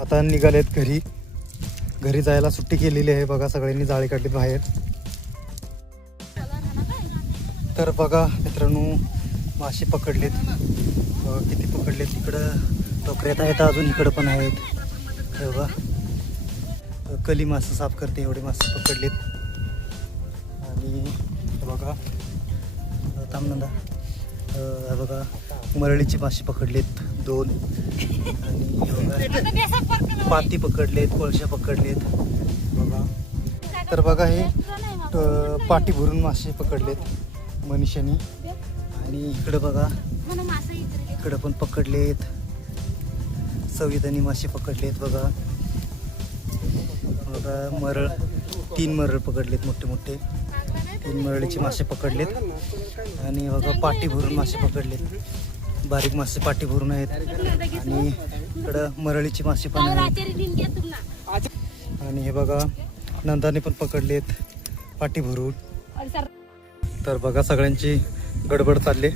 आता निघालेत घरी जायला सुट्टी केलेली आहे बघा. सगळ्यांनी जाळी काढलीत बाहेर. तर बघा मित्रांनो, मासे पकडलेत. किती पकडलेत. तिकडं टोकऱ्यात आहेत, अजून इकडं पण आहेत. हे बघा, कली मासे साफ करते एवढे मासे पकडलेत. आणि बघा तामनंदा, बघा मरळीची मासे पकडलेत 2. आणि पाती पकडलेत, कोळशा पकडलेत बघा. तर बघा हे पाटी भरून मासे पकडलेत मनीषानी. आणि इकडं बघा, इकडं पण पकडलेत. सवितानी मासे पकडलेत बघा. बघा मरळ, 3 मरळ पकडलेत, मोठे मोठे 3 मरळीचे मासे पकडलेत. आणि बघा पाटी भरून मासे पकडलेत. बारीक मासे पाटी भरून आहेत. आणि इकडं मरळीची मासे पण आहेत. आणि हे बघा नंदाने पण पकडलेत पाटी भरून. तर बघा सगळ्यांची गडबड चालली.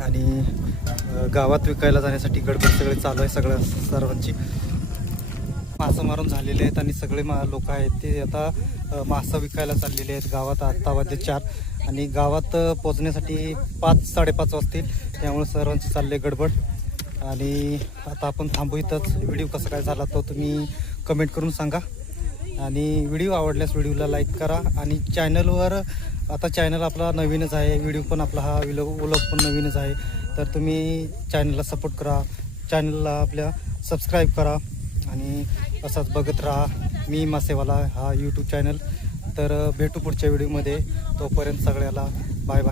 आणि गावात विकायला जाण्यासाठी गडबड सगळे चालू आहे सर्वांची. मासा मारून झालेले आहेत आणि सगळे लोक आहेत ते आता मासा विकायला चाललेले आहेत गावात. आत्ता वाजले 4 आणि गावात पोचण्यासाठी 5-5:30 वाजतील. त्यामुळे सर्वांची चालले गडबड. आणि आता आपण थांबू इथंच. व्हिडिओ कसा काय झाला तो तुम्ही कमेंट करून सांगा. आणि व्हिडिओ आवडल्यास व्हिडिओला लाईक करा. आणि चॅनलवर आता चॅनल आपला नवीनच आहे, व्हिडिओ पण आपला हा व्लॉग पण नवीनच आहे. तर तुम्ही चॅनलला सपोर्ट करा, चॅनलला आपल्या सबस्क्राईब करा. आणि असंच बघत राहा मी मासेवाला हा यूट्यूब चॅनल. तर भेटू पुढच्या व्हिडिओमध्ये. तोपर्यंत सगळ्याला बाय बाय.